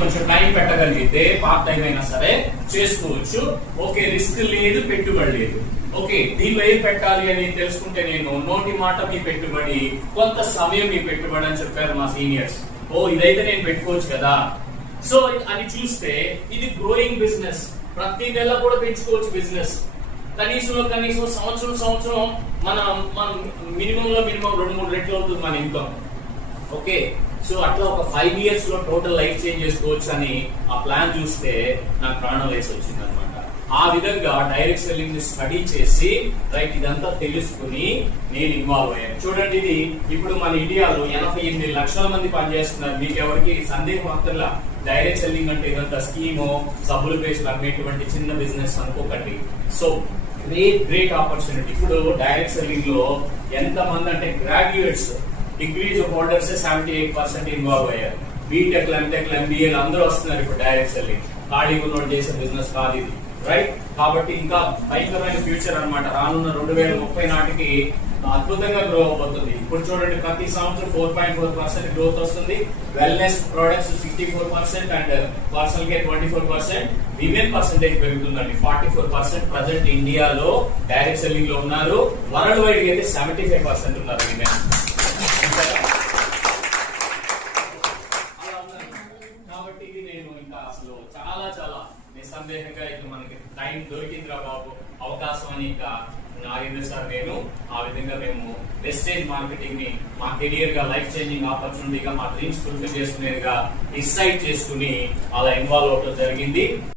కొంచెం time పెట్టగలిగితే part time అయినా సరే చేసుకోవచ్చు. ఓకే, రిస్క్ లేదు, పెట్టుబడి లేదు. ఓకే, దీనిలో ఏం పెట్టాలి అని తెలుసుకుంటే నేను నోటి మాట మీ పెట్టుబడి, కొంత సమయం మీ పెట్టుబడి అని చెప్పారు మా సీనియర్స్. ఇదైతే నేను పెట్టుకోవచ్చు కదా. సో అని చూస్తే ఇది గ్రోయింగ్ బిజినెస్, ప్రతి నెల కూడా పెంచుకోవచ్చు బిజినెస్. కనీసం సంవత్సరం మన మినిమం 2-3 రెట్లు అవుతుంది మన ఇన్కమ్. ఓకే, సో అట్లా ఒక 5 years లో టోటల్ లైఫ్ చేంజ్ చేసుకోవచ్చు అని ఆ ప్లాన్ చూస్తే నాకు ప్రాణం వేసి వచ్చింది అనమాట. ఆ విధంగా డైరెక్ట్ సెల్లింగ్ ని స్టడీ చేసి రైట్ ఇదంతా తెలుసుకుని నేను ఇన్వాల్వ్ అయ్యాను. చూడండి, ఇది ఇప్పుడు మన ఇండియాలో 88 లక్షల మంది పనిచేస్తున్నారు. మీకు ఎవరికి సందేహం అక్కర్లా, డైరెక్ట్ సెల్లింగ్ అంటే ఇదంతా స్కీమో సబ్బులు పేస్ట్ అమ్మేటువంటి చిన్న బిజినెస్ అనుకోకండి. So great opportunity. ఇప్పుడు డైరెక్ట్ సెల్లింగ్ లో ఎంత మంది అంటే గ్రాడ్యుయేట్స్, డిగ్రీస్ హోల్డర్స్ 78% ఇన్వాల్వ్ అయ్యారు. బీటెక్, ఎంటెక్, ఎంబీఏలు అందరూ వస్తున్నారు ఇప్పుడు డైరెక్ట్ సెల్లింగ్. ఖాళీగా ఉన్నోడు చేసే బిజినెస్ కాదు ఇది, రైట్? కాబట్టి ఇంకా భయంకరమైన ఫ్యూచర్ అన్నమాట. రానున్న 2030 నాటికి అద్భుతంగా గ్రో అవబోతుంది. ఇప్పుడు చూడండి, ప్రతి సంవత్సరం 4.4% గ్రోత్ వస్తుంది. Wellness products 64% and personal care 24%. Women percentage పెరుగుతుందండి, 44% ప్రజెంట్ ఇండియాలో డైరెక్ట్ సెల్లింగ్ లో ఉన్నారు. వరల్డ్ వైడ్ అయితే 75% ఉన్నారు విమెన్. కాబట్టి ఇది నేను ఇంకా అసలు చాలా నిస్సందేహంగా ఇక మనకి టైం దొరికిందిరా బాబు, అవకాశం అని ఇంకా నాగేంద్ర సార్ నేను ఆ విధంగా మేము వెస్టేజ్ మార్కెటింగ్ ని మా కెరియర్ గా, లైఫ్ చేంజింగ్ ఆపర్చునిటీగా, మా డ్రీమ్స్ ఫుల్ఫిల్ చేసుకునేదిగా డిసైడ్ చేసుకుని అలా ఇన్వాల్వ్ అవడం జరిగింది.